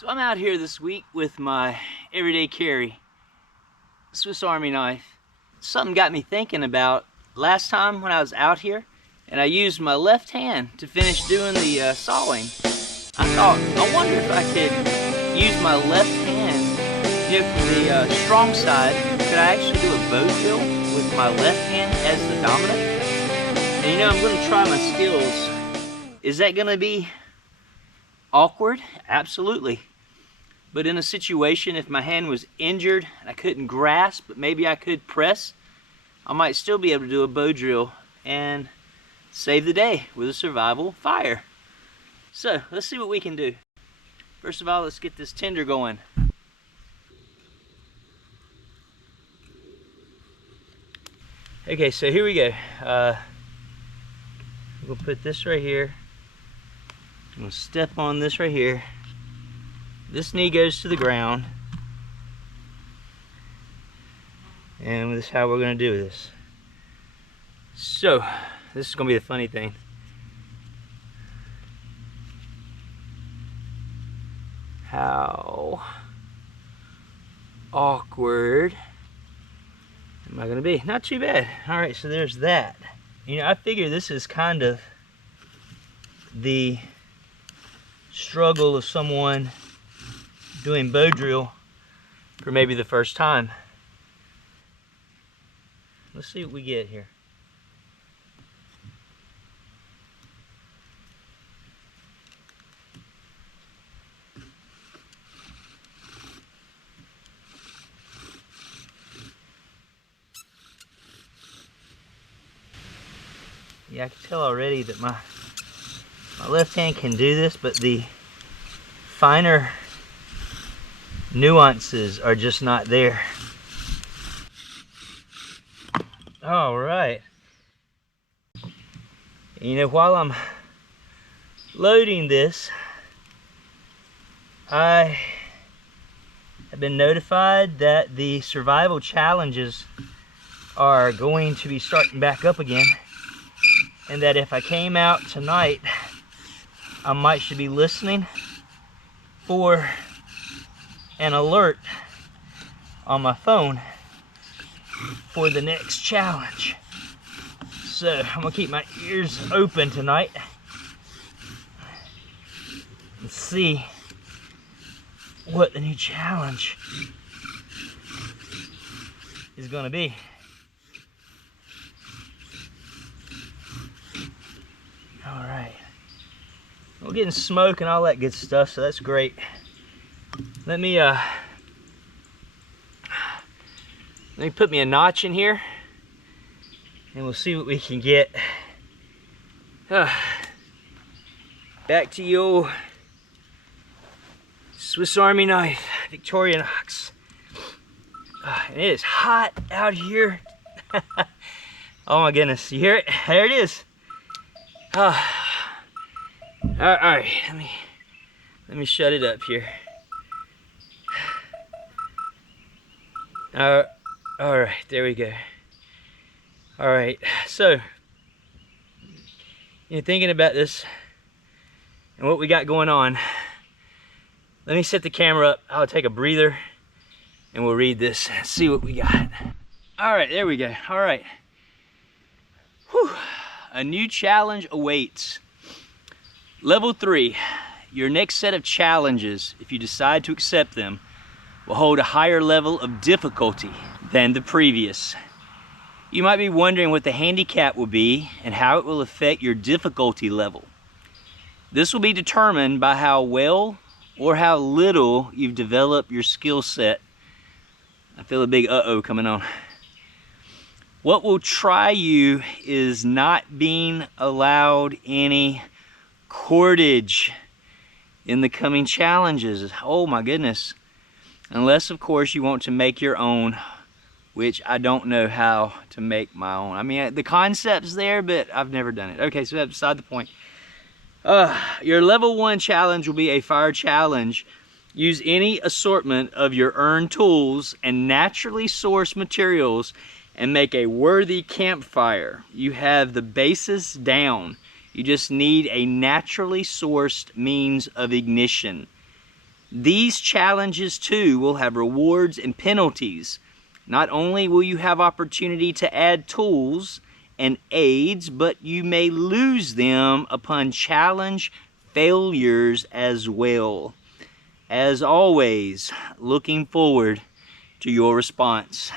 So I'm out here this week with my everyday carry, Swiss Army knife. Something got me thinking about last time when I was out here and I used my left hand to finish doing the sawing. I thought, I wonder if I could use my left hand, from the strong side. Could I actually do a bow drill with my left hand as the dominant? And I'm going to try my skills. Is that going to be awkward? Absolutely. But in a situation, if my hand was injured and I couldn't grasp, but maybe I could press, I might still be able to do a bow drill and save the day with a survival fire. So let's see what we can do. First of all, let's get this tinder going. Okay, so here we go. We'll put this right here. I'm gonna step on this right here. This knee goes to the ground. And this is how we're gonna do this. So, this is gonna be the funny thing. How awkward am I gonna be? Not too bad. All right, so there's that. I figure this is kind of the struggle of someone doing bow drill for maybe the first time. Let's see what we get here. Yeah, I can tell already that my left hand can do this, but the finer nuances are just not there. All right. While I'm loading this, I have been notified that the survival challenges are going to be starting back up again, and that if I came out tonight, I should be listening for an alert on my phone for the next challenge. So I'm gonna keep my ears open tonight and see what the new challenge is gonna be. All right, we're getting smoke and all that good stuff, so that's great. Let me put me a notch in here and we'll see what we can get. Back to your Swiss Army knife, Victorinox. And it is hot out here. Oh my goodness, you hear it? There it is. All right, let me shut it up here. All right, there we go. All right, so thinking about this and what we got going on, let me set the camera up. I'll take a breather and we'll read this and see what we got. All right, there we go. All right. Whew. A new challenge awaits. Level 3, your next set of challenges, if you decide to accept them, will hold a higher level of difficulty than the previous. You might be wondering what the handicap will be and how it will affect your difficulty level. This will be determined by how well or how little you've developed your skill set. I feel a big uh-oh coming on. What will try you is not being allowed any cordage in the coming challenges. Oh my goodness. Unless, of course, you want to make your own, which I don't know how to make my own. I mean, the concept's there, but I've never done it. Okay, so that's beside the point. Your level 1 challenge will be a fire challenge. Use any assortment of your earned tools and naturally sourced materials and make a worthy campfire. You have the basis down. You just need a naturally sourced means of ignition. These challenges too will have rewards and penalties. Not only will you have opportunity to add tools and aids, but you may lose them upon challenge failures as well. As always, looking forward to your response.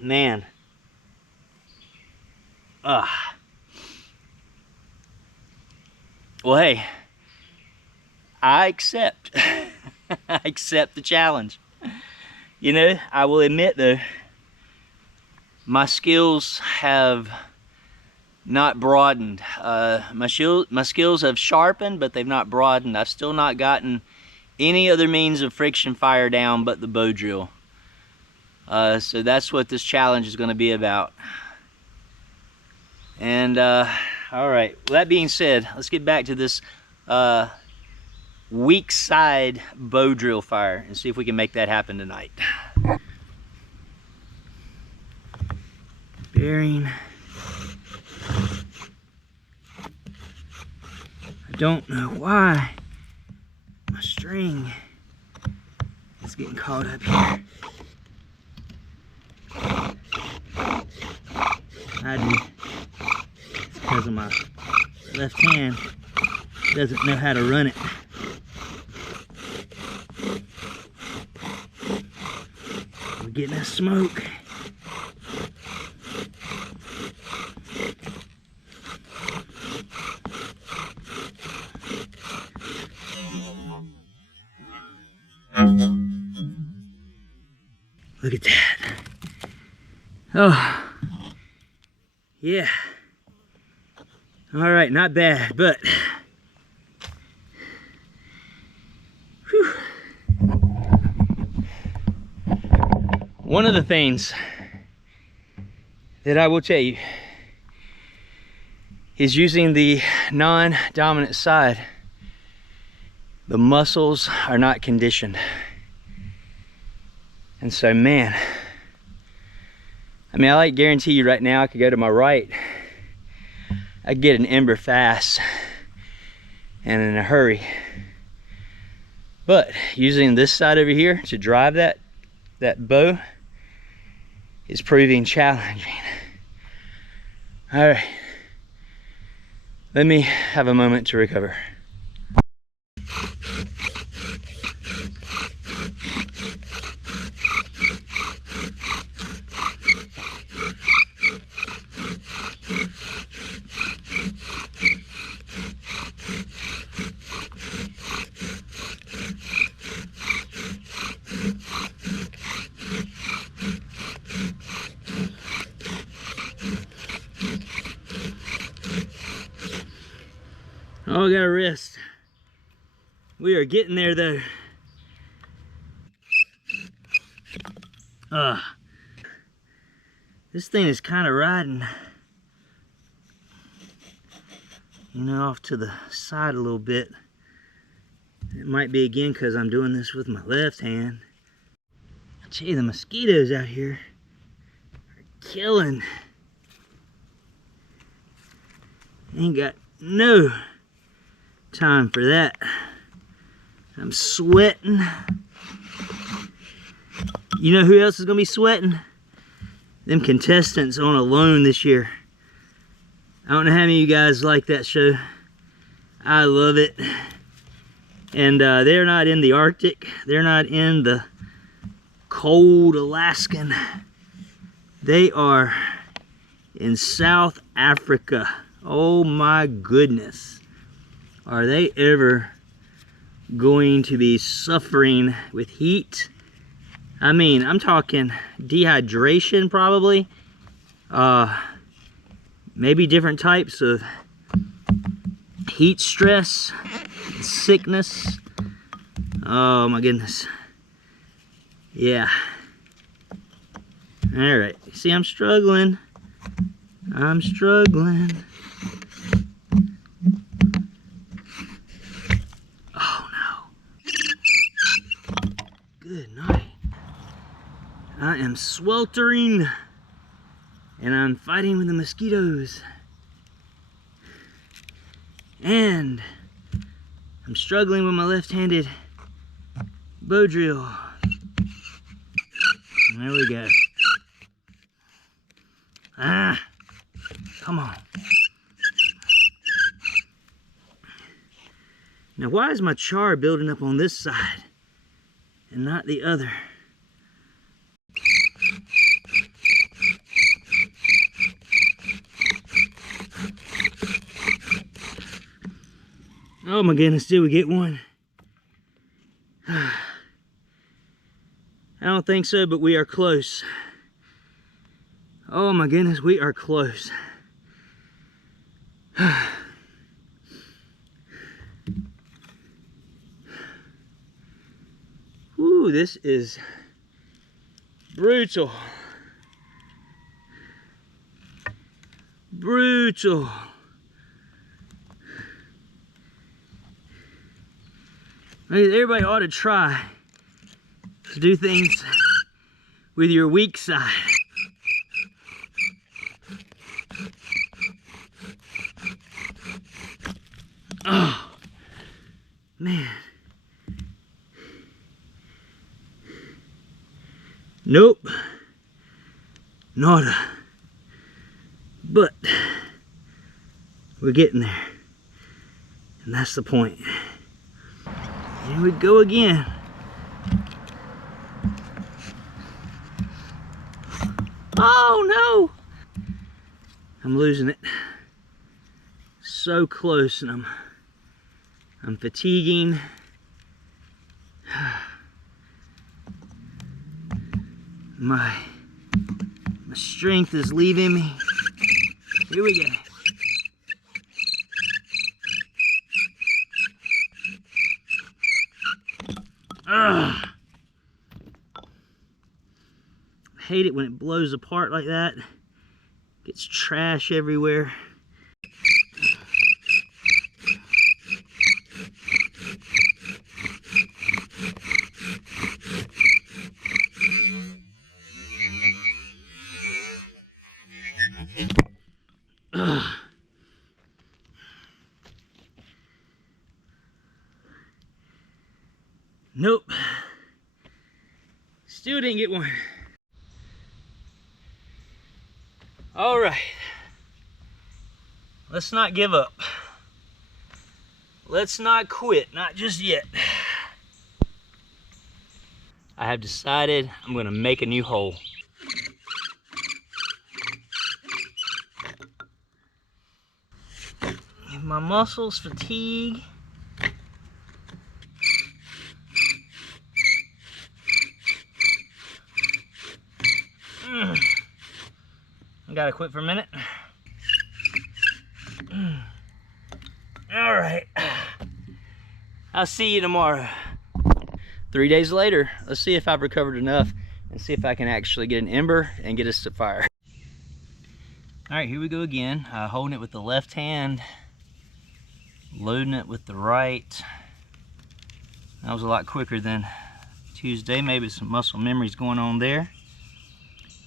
Man. Well, hey, I accept. I accept the challenge. You know, I will admit though, my skills have not broadened. My skills have sharpened, but they've not broadened. I've still not gotten any other means of friction fire down but the bow drill. So that's what this challenge is going to be about. And all right, well, that being said, let's get back to this weak side bow drill fire and see if we can make that happen tonight. Bearing. I don't know why my string is getting caught up here. I do. It's because of my left hand doesn't know how to run it. We're getting that smoke. Look at that. Oh, yeah. All right, not bad, but whew. One of the things that I will tell you is using the non-dominant side, the muscles are not conditioned. And so, man, I mean, I like guarantee you right now I could go to my right, I could get an ember fast and in a hurry. But using this side over here to drive that bow is proving challenging. All right, let me have a moment to recover. Oh, I got a rest. We are getting there though. This thing is kind of riding, you know, off to the side a little bit. It might be again because I'm doing this with my left hand. I tell you, the mosquitoes out here are killing. Ain't got no time for that. I'm sweating. You know who else is gonna be sweating? Them contestants on Alone this year. I don't know how many of you guys like that show. I love it. And they're not in the Arctic. They're not in the cold Alaskan. They are in South Africa. Oh my goodness. Are they ever going to be suffering with heat? I mean, I'm talking dehydration probably. Maybe different types of heat stress, sickness. Oh my goodness. Yeah. All right. See, I'm struggling. I'm struggling. Oh no. Good night. I am sweltering and I'm fighting with the mosquitoes. And I'm struggling with my left-handed Bow drill. And there we go. Ah, come on. Now, why is my char building up on this side and not the other? Oh my goodness, did we get one? I don't think so, but we are close. Oh my goodness, we are close. Ooh, this is brutal. Brutal. Everybody ought to try to do things with your weak side. Oh, man. Nope. Nada. But we're getting there. And that's the point. Here we go again. Oh no! I'm losing it. So close, and I'm fatiguing. My strength is leaving me. Here we go. Ugh. I hate it when it blows apart like that. Gets trash everywhere. Ugh. Nope. Still didn't get one. All right. Let's not give up. Let's not quit, not just yet. I have decided I'm gonna make a new hole. Give my muscles fatigue. I gotta quit for a minute. All right. I'll see you tomorrow. 3 days later, let's see if I've recovered enough and see if I can actually get an ember and get us to fire. All right, here we go again. Holding it with the left hand, loading it with the right. That was a lot quicker than Tuesday. Maybe some muscle memories going on there.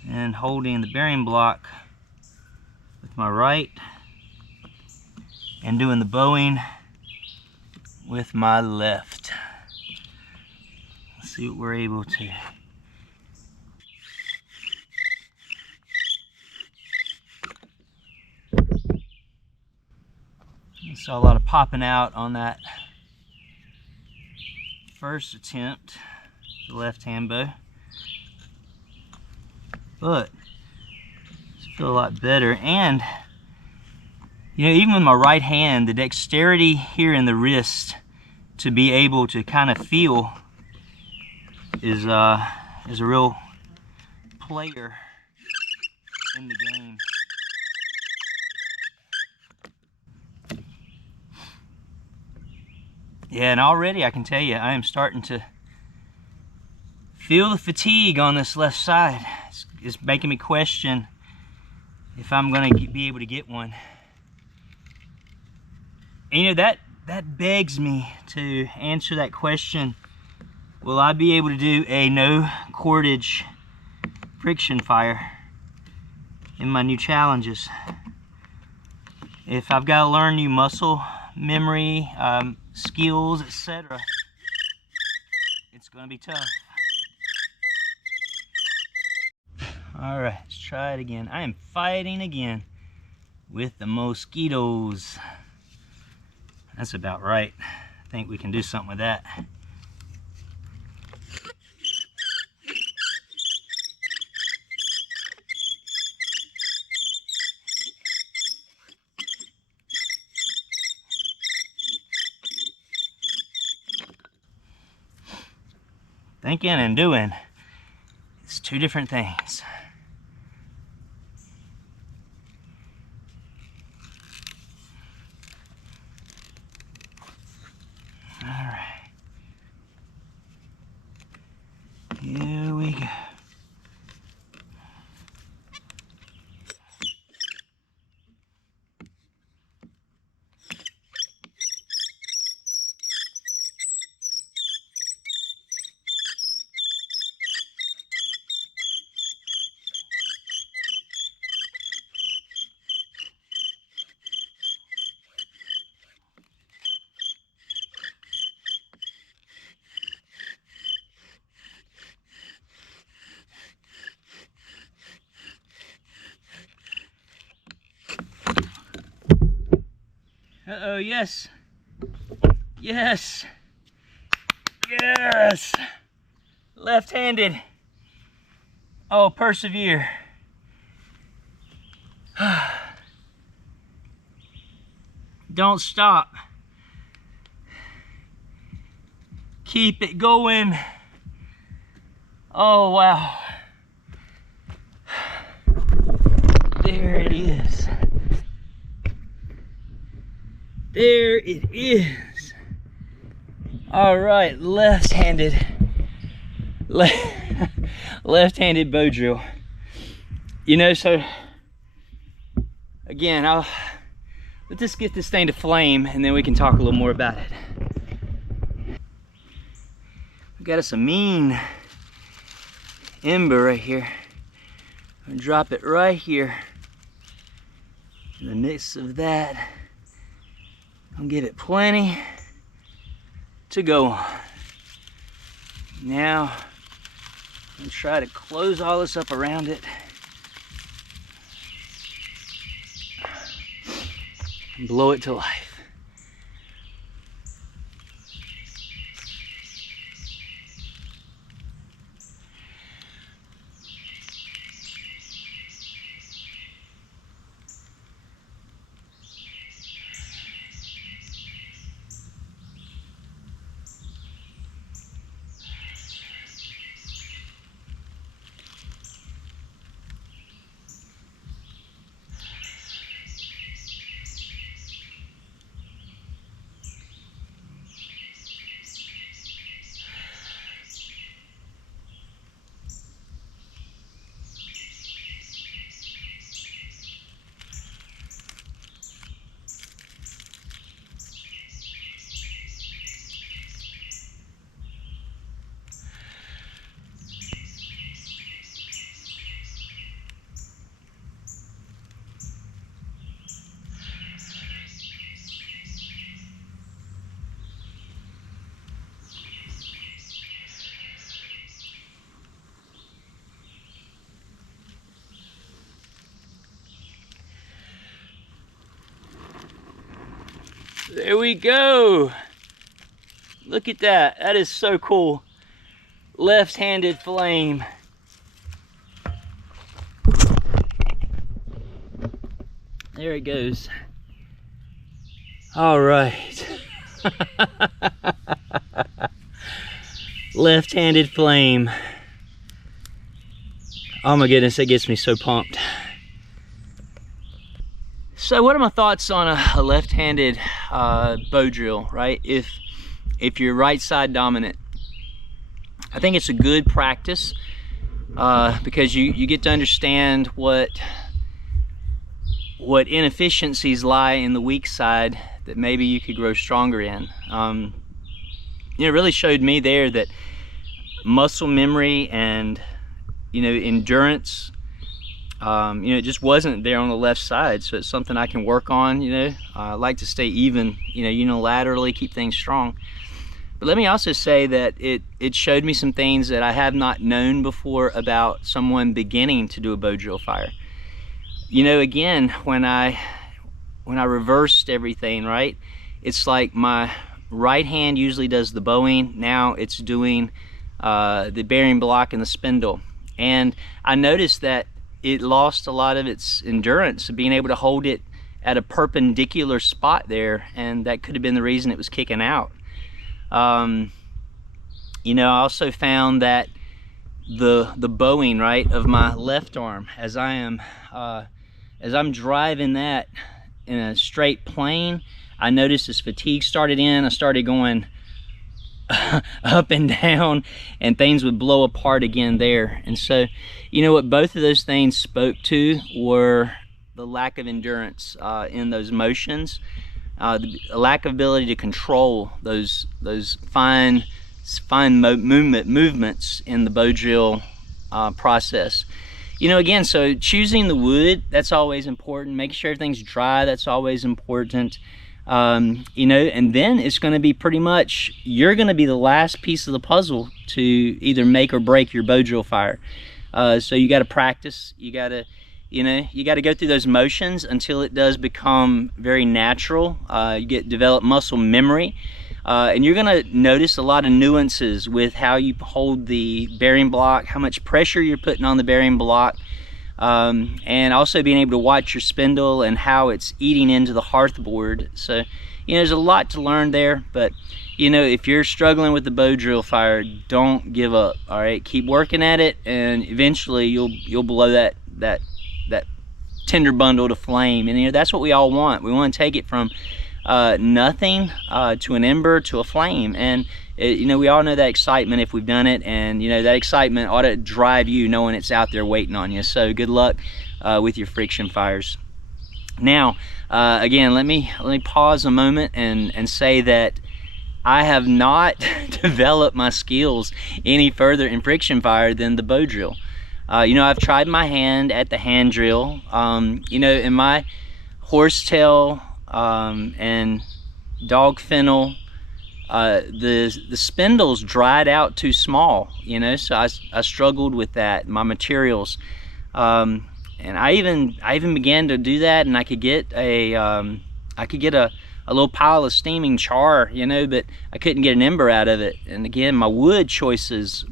And holding the bearing block with my right and doing the bowing with my left. Let's see what we're able to. I saw a lot of popping out on that first attempt, the left hand bow. But I feel a lot better, and you know, even with my right hand, the dexterity here in the wrist to be able to kind of feel is a real player in the game. Yeah, and already I can tell you I am starting to feel the fatigue on this left side. It's making me question if I'm going to be able to get one. And, you know, that begs me to answer that question. Will I be able to do a no cordage friction fire in my new challenges? If I've got to learn new muscle memory, skills, etc., It's gonna be tough. All right, let's try it again. I am fighting again with the mosquitoes. That's about right. I think we can do something with that. Thinking and doing, it's two different things. All right, here we go. Uh-oh, yes. Yes. Yes. Left-handed. Oh, persevere. Don't stop. Keep it going. Oh, wow. There it is. There it is. All right, left-handed left-handed bow drill. You know, so again, let's just get this thing to flame and then we can talk a little more about it. We got us a mean ember right here. I'm gonna drop it right here in the midst of that. I'll give it plenty to go on. Now, I'm gonna try to close all this up around it. And blow it to life. There we go. Look at that. That is so cool. Left-handed flame. There it goes. All right. Left-handed flame. Oh my goodness, that gets me so pumped. So what are my thoughts on a left-handed bow drill, right? If you're right side dominant, I think it's a good practice because you get to understand what inefficiencies lie in the weak side that maybe you could grow stronger in. It really showed me there that muscle memory and endurance, it just wasn't there on the left side. So it's something I can work on. I like to stay even, unilaterally, keep things strong. But But let me also say that it showed me some things that I have not known before about someone beginning to do a bow drill fire. You know, again, when I reversed everything, right, it's like my right hand usually does the bowing. Now it's doing the bearing block and the spindle. And I noticed that it lost a lot of its endurance of being able to hold it at a perpendicular spot there, and that could have been the reason it was kicking out. You know, I also found that the bowing, right, of my left arm, as I'm driving that in a straight plane, I noticed as fatigue started in, I started going up and down, and things would blow apart again there. And so, you know, what both of those things spoke to were the lack of endurance in those motions, the lack of ability to control those fine movements in the bow drill process. You know, again, so choosing the wood, that's always important. Making sure everything's dry, that's always important. You know, and then it's going to be pretty much, you're going to be the last piece of the puzzle to either make or break your bow drill fire. So you got to practice, you got to, you know, you got to go through those motions until it does become very natural. You develop muscle memory, and you're going to notice a lot of nuances with how you hold the bearing block, how much pressure you're putting on the bearing block, and also being able to watch your spindle and how it's eating into the hearth board. So, you know, there's a lot to learn there, but you know, if you're struggling with the bow drill fire, don't give up. All right, keep working at it, and eventually you'll blow that tinder bundle to flame. And you know, that's what we all want. We want to take it from nothing to an ember to a flame. And you know, we all know that excitement if we've done it, and you know, that excitement ought to drive you knowing it's out there waiting on you. So good luck with your friction fires. Now again, let me pause a moment and say that I have not developed my skills any further in friction fire than the bow drill. You know, I've tried my hand at the hand drill. You know, in my horsetail and dog fennel, the spindles dried out too small, you know, so I struggled with that, my materials. And I even began to do that, and I could get a little pile of steaming char, you know, but I couldn't get an ember out of it. And again, my wood choices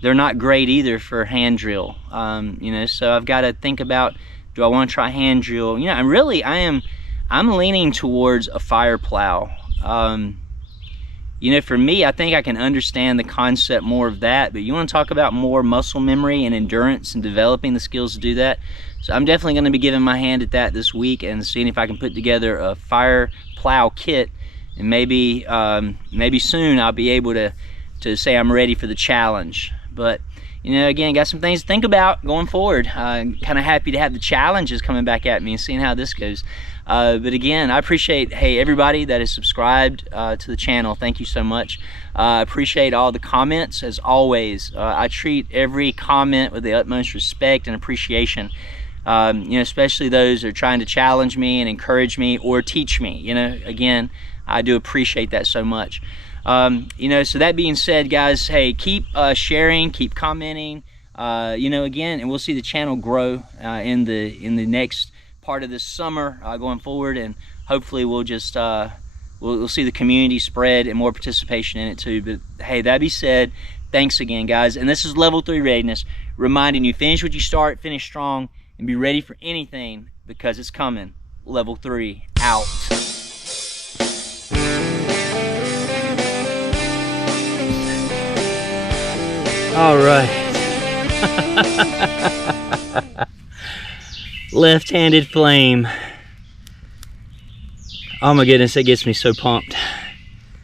they're not great either for hand drill. You know, so I've got to think about, do I want to try hand drill? You know, and really I'm leaning towards a fire plow. You know, for me, I think I can understand the concept more of that, but you want to talk about more muscle memory and endurance and developing the skills to do that. So I'm definitely going to be giving my hand at that this week and seeing if I can put together a fire plow kit, and maybe soon I'll be able to say I'm ready for the challenge. But you know, again, got some things to think about going forward. Kind of happy to have the challenges coming back at me and seeing how this goes. But again, I appreciate, hey, everybody that is subscribed to the channel. Thank you so much. I appreciate all the comments, as always. I treat every comment with the utmost respect and appreciation. You know, especially those that are trying to challenge me and encourage me or teach me. You know, again, I do appreciate that so much. You know, so that being said, guys, hey, keep sharing, keep commenting, you know, again, and we'll see the channel grow in the next part of this summer going forward, and hopefully we'll just we'll see the community spread and more participation in it too. But hey, that being said, thanks again, guys, and this is Level 3 Readiness, reminding you, finish what you start, finish strong, and be ready for anything, because it's coming. Level 3 out. All right. Left-handed flame. Oh my goodness, that gets me so pumped.